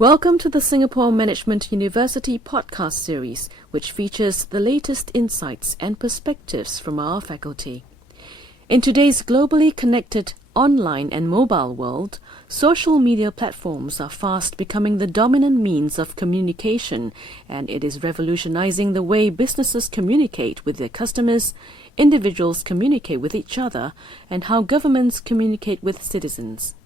Welcome to the Singapore Management University podcast series, which features the latest insights and perspectives from our faculty. In today's globally connected online and mobile world, social media platforms are fast becoming the dominant means of communication, and it is revolutionizing the way businesses communicate with their customers, individuals communicate with each other, and how governments communicate with citizens.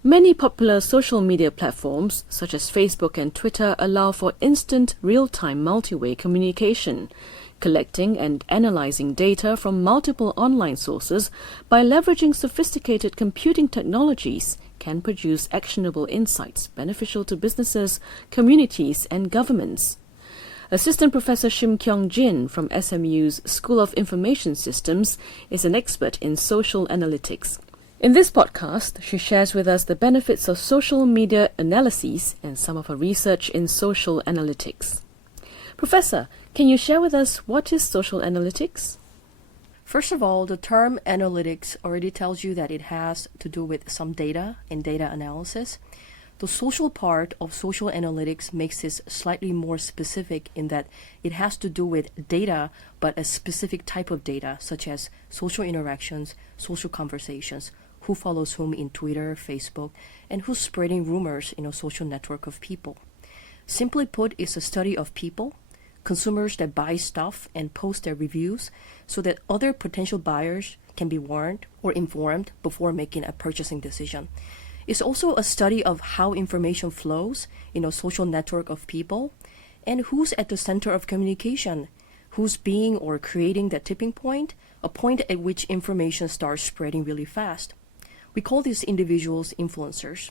Many popular social media platforms, such as Facebook and Twitter, allow for instant, real-time multi-way communication. Collecting and analyzing data from multiple online sources by leveraging sophisticated computing technologies can produce actionable insights beneficial to businesses, communities, and governments. Assistant Professor Shim Kyung Jin from SMU's School of Information Systems is an expert in social analytics. In this podcast, she shares with us the benefits of social media analyses and some of her research in social analytics. Professor, can you share with us what is social analytics? First of all, the term analytics already tells you that it has to do with some data and data analysis. The social part of social analytics makes this slightly more specific in that it has to do with data, but a specific type of data, such as social interactions, social conversations, who follows whom in Twitter, Facebook, and who's spreading rumors in a social network of people. Simply put, it's a study of people, consumers that buy stuff and post their reviews so that other potential buyers can be warned or informed before making a purchasing decision. It's also a study of how information flows in a social network of people and who's at the center of communication, who's being or creating that tipping point, a point at which information starts spreading really fast. We call these individuals influencers.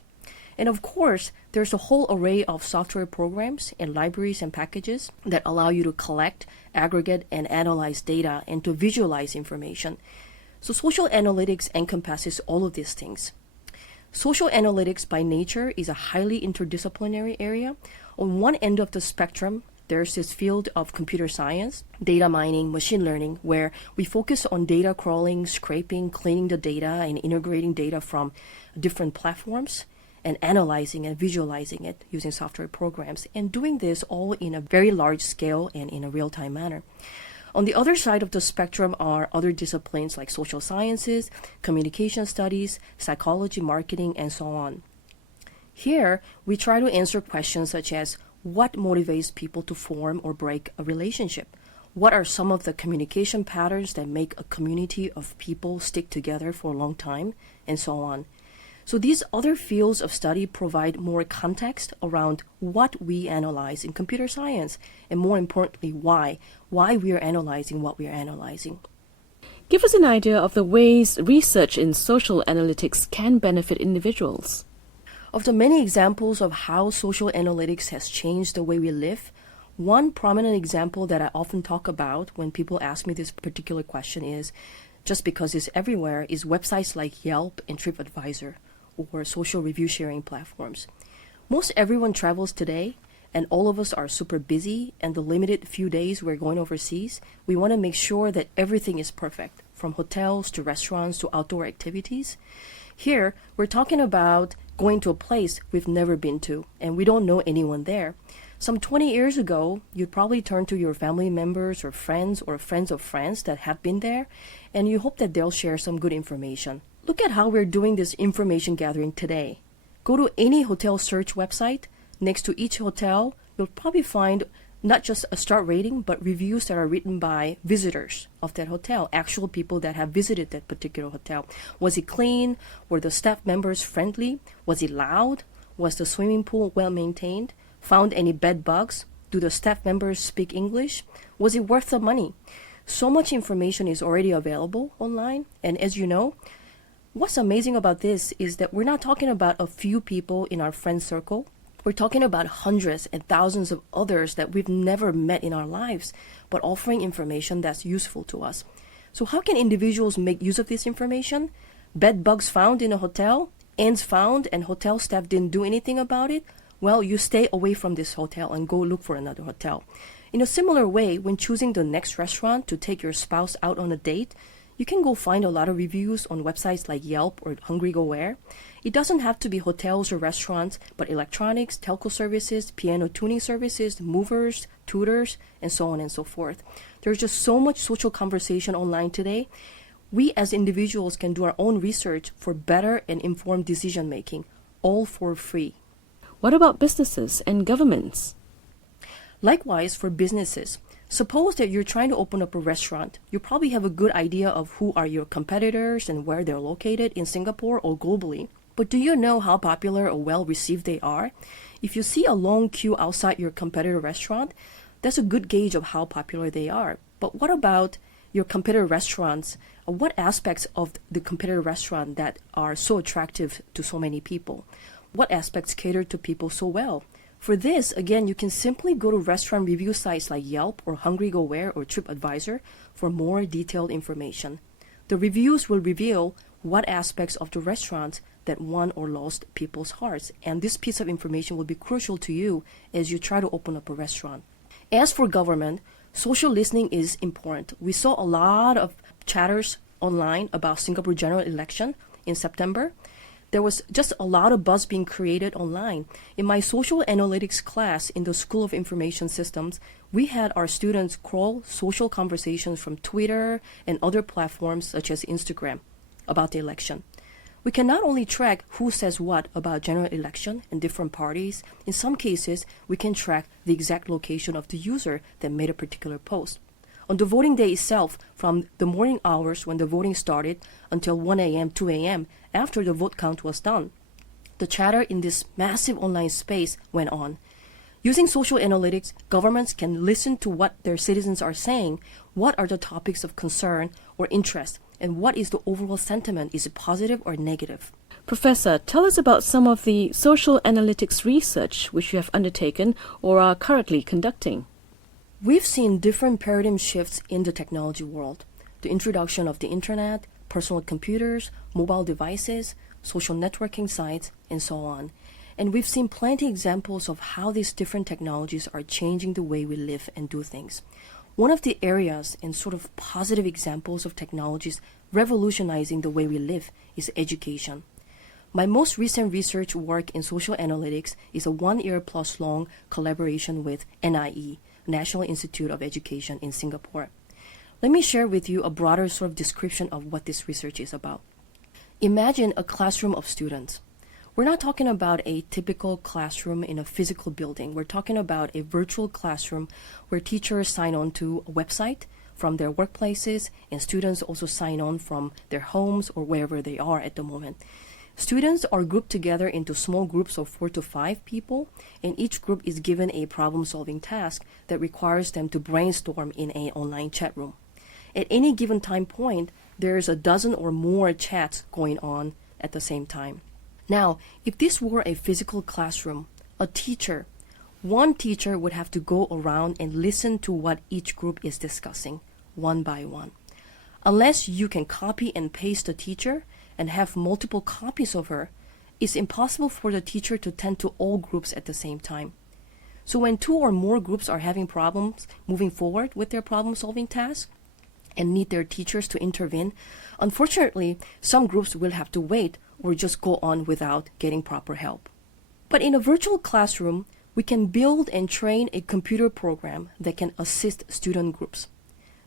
And of course, there's a whole array of software programs and libraries and packages that allow you to collect, aggregate, and analyze data and to visualize information. So social analytics encompasses all of these things. Social analytics by nature is a highly interdisciplinary area. On one end of the spectrum, there's this field of computer science, data mining, machine learning, where we focus on data crawling, scraping, cleaning the data, and integrating data from different platforms, and analyzing and visualizing it using software programs, and doing this all in a very large scale and in a real-time manner. On the other side of the spectrum are other disciplines like social sciences, communication studies, psychology, marketing, and so on. Here, we try to answer questions such as, what motivates people to form or break a relationship? What are some of the communication patterns that make a community of people stick together for a long time? And so on. So these other fields of study provide more context around what we analyze in computer science, and more importantly, why we are analyzing what we are analyzing. Give us an idea of the ways research in social analytics can benefit individuals. Of the many examples of how social analytics has changed the way we live, one prominent example that I often talk about when people ask me this particular question is, just because it's everywhere, is websites like Yelp and TripAdvisor, or social review sharing platforms. Most everyone travels today, and all of us are super busy, and the limited few days we're going overseas, we want to make sure that everything is perfect, from hotels to restaurants to outdoor activities. Here, we're talking about going to a place we've never been to, and we don't know anyone there. Some 20 years ago, you'd probably turn to your family members or friends of friends that have been there, and you hope that they'll share some good information. Look at how we're doing this information gathering today. Go to any hotel search website. Next to each hotel, you'll probably find not just a star rating, but reviews that are written by visitors of that hotel, actual people that have visited that particular hotel. Was it clean? Were the staff members friendly? Was it loud? Was the swimming pool well maintained? Found any bed bugs? Do the staff members speak English? Was it worth the money? So much information is already available online, and as you know, what's amazing about this is that we're not talking about a few people in our friend circle. We're talking about hundreds and thousands of others that we've never met in our lives, but offering information that's useful to us. So how can individuals make use of this information? Bed bugs found in a hotel, ants found, and hotel staff didn't do anything about it? Well, you stay away from this hotel and go look for another hotel. In a similar way, when choosing the next restaurant to take your spouse out on a date, You can go find a lot of reviews on websites like Yelp or Hungry Go Where. It doesn't have to be hotels or restaurants, but electronics, telco services, piano tuning services, movers, tutors, and so on and so forth. There's just so much social conversation online today. We as individuals can do our own research for better and informed decision making, all for free. What about businesses and governments? Likewise, for businesses, suppose that you're trying to open up a restaurant. You probably have a good idea of who are your competitors and where they're located in Singapore or globally. But do you know how popular or well received they are? If you see a long queue outside your competitor restaurant, that's a good gauge of how popular they are. But what about your competitor restaurants? What aspects of the competitor restaurant that are so attractive to so many people? What aspects cater to people so well? For this, again, you can simply go to restaurant review sites like Yelp or Hungry Go Where or TripAdvisor for more detailed information. The reviews will reveal what aspects of the restaurant that won or lost people's hearts, and this piece of information will be crucial to you as you try to open up a restaurant. As for government, social listening is important. We saw a lot of chatters online about Singapore general election in September. There was just a lot of buzz being created online. In my social analytics class in the School of Information Systems, we had our students crawl social conversations from Twitter and other platforms such as Instagram about the election. We can not only track who says what about general election and different parties, in some cases, we can track the exact location of the user that made a particular post. On the voting day itself, from the morning hours when the voting started until 1 a.m., 2 a.m., after the vote count was done, the chatter in this massive online space went on. Using social analytics, governments can listen to what their citizens are saying, what are the topics of concern or interest, and what is the overall sentiment, is it positive or negative? Professor, tell us about some of the social analytics research which you have undertaken or are currently conducting. We've seen different paradigm shifts in the technology world. The introduction of the internet, personal computers, mobile devices, social networking sites, and so on. And we've seen plenty of examples of how these different technologies are changing the way we live and do things. One of the areas and sort of positive examples of technologies revolutionizing the way we live is education. My most recent research work in social analytics is a 1-year plus long collaboration with NIE, National Institute of Education in Singapore. Let me share with you a broader sort of description of what this research is about. Imagine a classroom of students. We're not talking about a typical classroom in a physical building. We're talking about a virtual classroom where teachers sign on to a website from their workplaces and students also sign on from their homes or wherever they are at the moment. Students are grouped together into small groups of 4 to 5 people, and each group is given a problem-solving task that requires them to brainstorm in an online chat room. At any given time point, there's a dozen or more chats going on at the same time. Now, if this were a physical classroom, one teacher would have to go around and listen to what each group is discussing, one by one. Unless you can copy and paste the teacher and have multiple copies of her, it's impossible for the teacher to tend to all groups at the same time. So when 2 or more groups are having problems moving forward with their problem-solving task and need their teachers to intervene, unfortunately, some groups will have to wait or just go on without getting proper help. But in a virtual classroom, we can build and train a computer program that can assist student groups.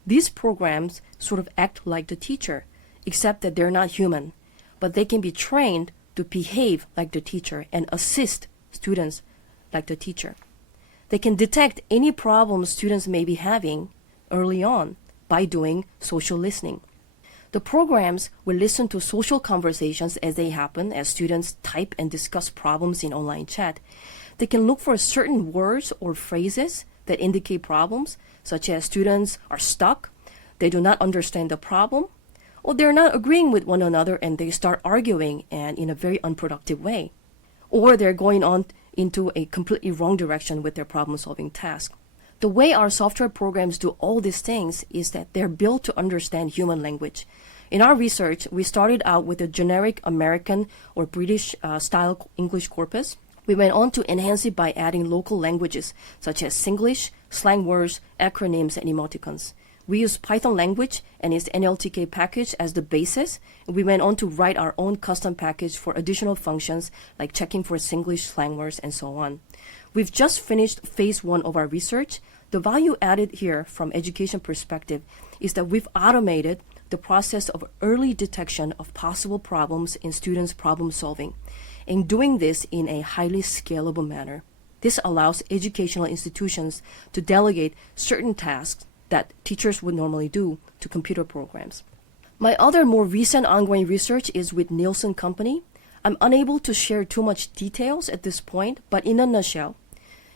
These programs sort of act like the teacher, except that they're not human, but they can be trained to behave like the teacher and assist students like the teacher. They can detect any problems students may be having early on by doing social listening. The programs will listen to social conversations as they happen as students type and discuss problems in online chat. They can look for certain words or phrases that indicate problems, such as students are stuck, they do not understand the problem, or they're not agreeing with one another and they start arguing and in a very unproductive way. Or they're going on into a completely wrong direction with their problem-solving task. The way our software programs do all these things is that they're built to understand human language. In our research, we started out with a generic American or British style English corpus We went on to enhance it by adding local languages such as Singlish, slang words, acronyms, and emoticons. We used Python language and its NLTK package as the basis. We went on to write our own custom package for additional functions like checking for Singlish, slang words, and so on. We've just finished phase 1 of our research. The value added here from education perspective is that we've automated the process of early detection of possible problems in students' problem solving, and doing this in a highly scalable manner. This allows educational institutions to delegate certain tasks that teachers would normally do to computer programs. My other more recent ongoing research is with Nielsen Company. I'm unable to share too much details at this point, but in a nutshell,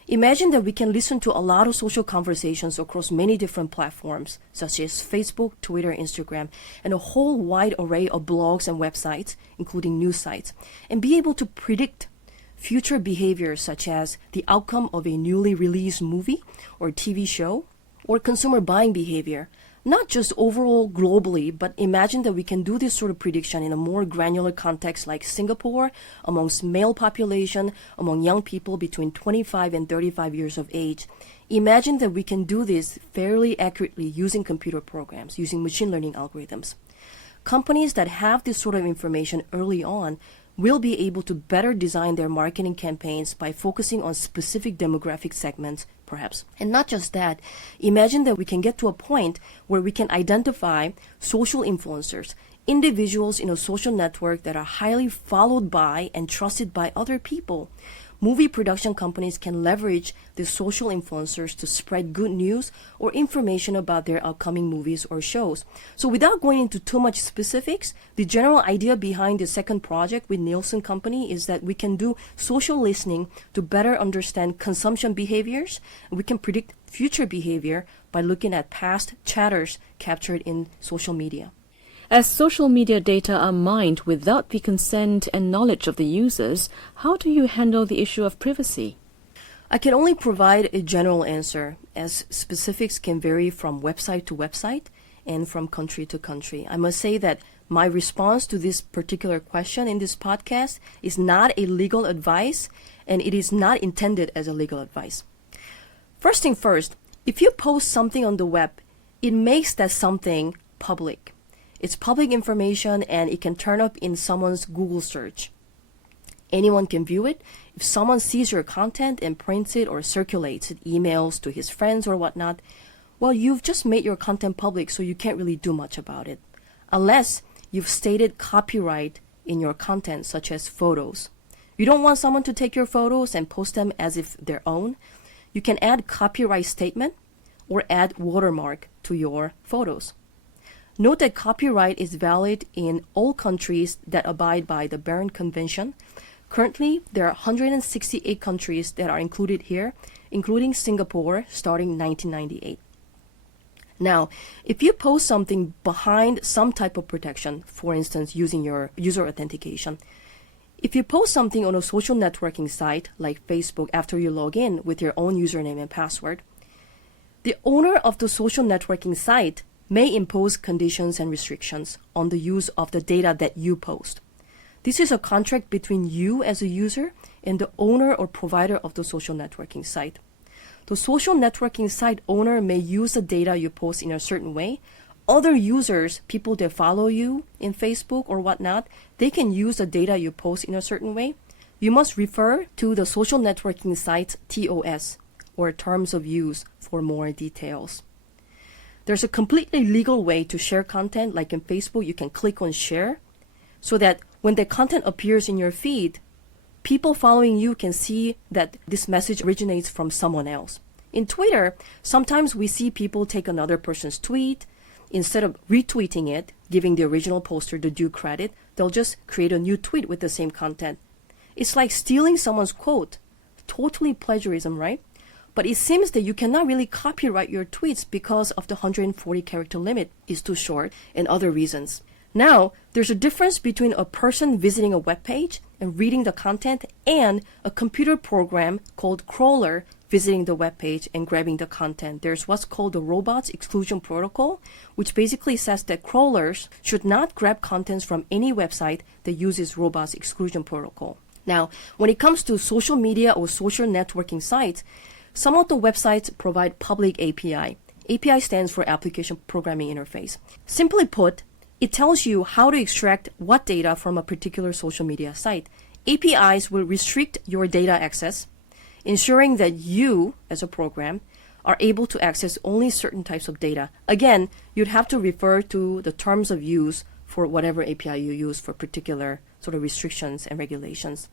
imagine that we can listen to a lot of social conversations across many different platforms, such as Facebook, Twitter, Instagram, and a whole wide array of blogs and websites, including news sites, and be able to predict future behaviors such as the outcome of a newly released movie or TV show, or consumer buying behavior, not just overall globally, but imagine that we can do this sort of prediction in a more granular context like Singapore, amongst male population, among young people between 25 and 35 years of age. Imagine that we can do this fairly accurately using computer programs, using machine learning algorithms. Companies that have this sort of information early on will be able to better design their marketing campaigns by focusing on specific demographic segments, perhaps. And not just that, imagine that we can get to a point where we can identify social influencers, individuals in a social network that are highly followed by and trusted by other people. Movie production companies can leverage the social influencers to spread good news or information about their upcoming movies or shows. So without going into too much specifics, the general idea behind the second project with Nielsen Company is that we can do social listening to better understand consumption behaviors. We can predict future behavior by looking at past chatters captured in social media. As social media data are mined without the consent and knowledge of the users, how do you handle the issue of privacy? I can only provide a general answer, as specifics can vary from website to website and from country to country. I must say that my response to this particular question in this podcast is not a legal advice, and it is not intended as a legal advice. First thing first, if you post something on the web, it makes that something public. It's public information and it can turn up in someone's Google search. Anyone can view it. If someone sees your content and prints it or circulates it, emails to his friends or whatnot, well, you've just made your content public, so you can't really do much about it. Unless you've stated copyright in your content, such as photos. You don't want someone to take your photos and post them as if their own. You can add copyright statement or add watermark to your photos. Note that copyright is valid in all countries that abide by the Berne Convention. Currently, there are 168 countries that are included here, including Singapore, starting 1998. Now, if you post something behind some type of protection, for instance, using your user authentication, if you post something on a social networking site like Facebook after you log in with your own username and password, the owner of the social networking site may impose conditions and restrictions on the use of the data that you post. This is a contract between you as a user and the owner or provider of the social networking site. The social networking site owner may use the data you post in a certain way. Other users, people that follow you in Facebook or whatnot, they can use the data you post in a certain way. You must refer to the social networking site's TOS, or terms of use, for more details. There's a completely legal way to share content, like in Facebook, you can click on share, so that when the content appears in your feed, people following you can see that this message originates from someone else. In Twitter, sometimes we see people take another person's tweet. Instead of retweeting it, giving the original poster the due credit, they'll just create a new tweet with the same content. It's like stealing someone's quote. Totally plagiarism, right? But it seems that you cannot really copyright your tweets because of the 140 character limit is too short and other reasons. Now, there's a difference between a person visiting a web page and reading the content and a computer program called crawler visiting the web page and grabbing the content. There's what's called the robots exclusion protocol, which basically says that crawlers should not grab contents from any website that uses robots exclusion protocol. Now, when it comes to social media or social networking sites, some of the websites provide public API. API stands for Application Programming Interface. Simply put, it tells you how to extract what data from a particular social media site. APIs will restrict your data access, ensuring that you, as a program, are able to access only certain types of data. Again, you'd have to refer to the terms of use for whatever API you use for particular sort of restrictions and regulations.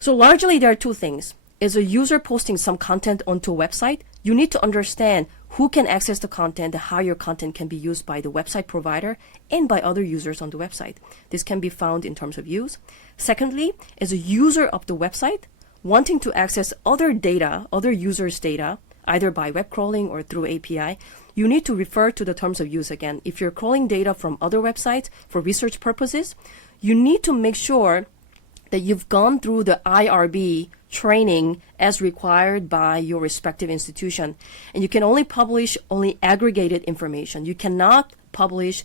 So largely there are two things. As a user posting some content onto a website, you need to understand who can access the content and how your content can be used by the website provider and by other users on the website. This can be found in terms of use. Secondly, as a user of the website, wanting to access other data, other users' data, either by web crawling or through API, you need to refer to the terms of use again. If you're crawling data from other websites for research purposes, you need to make sure that you've gone through the IRB training as required by your respective institution. And you can only publish only aggregated information. You cannot publish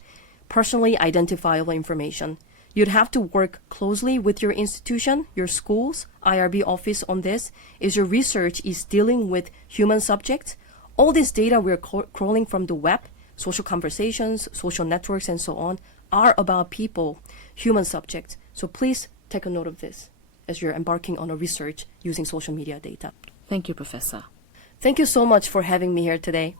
personally identifiable information. You'd have to work closely with your institution, your school's IRB office on this, as your research is dealing with human subjects. All this data we're crawling from the web, social conversations, social networks, and so on, are about people, human subjects. So please take a note of this as you're embarking on a research using social media data. Thank you, Professor. Thank you so much for having me here today.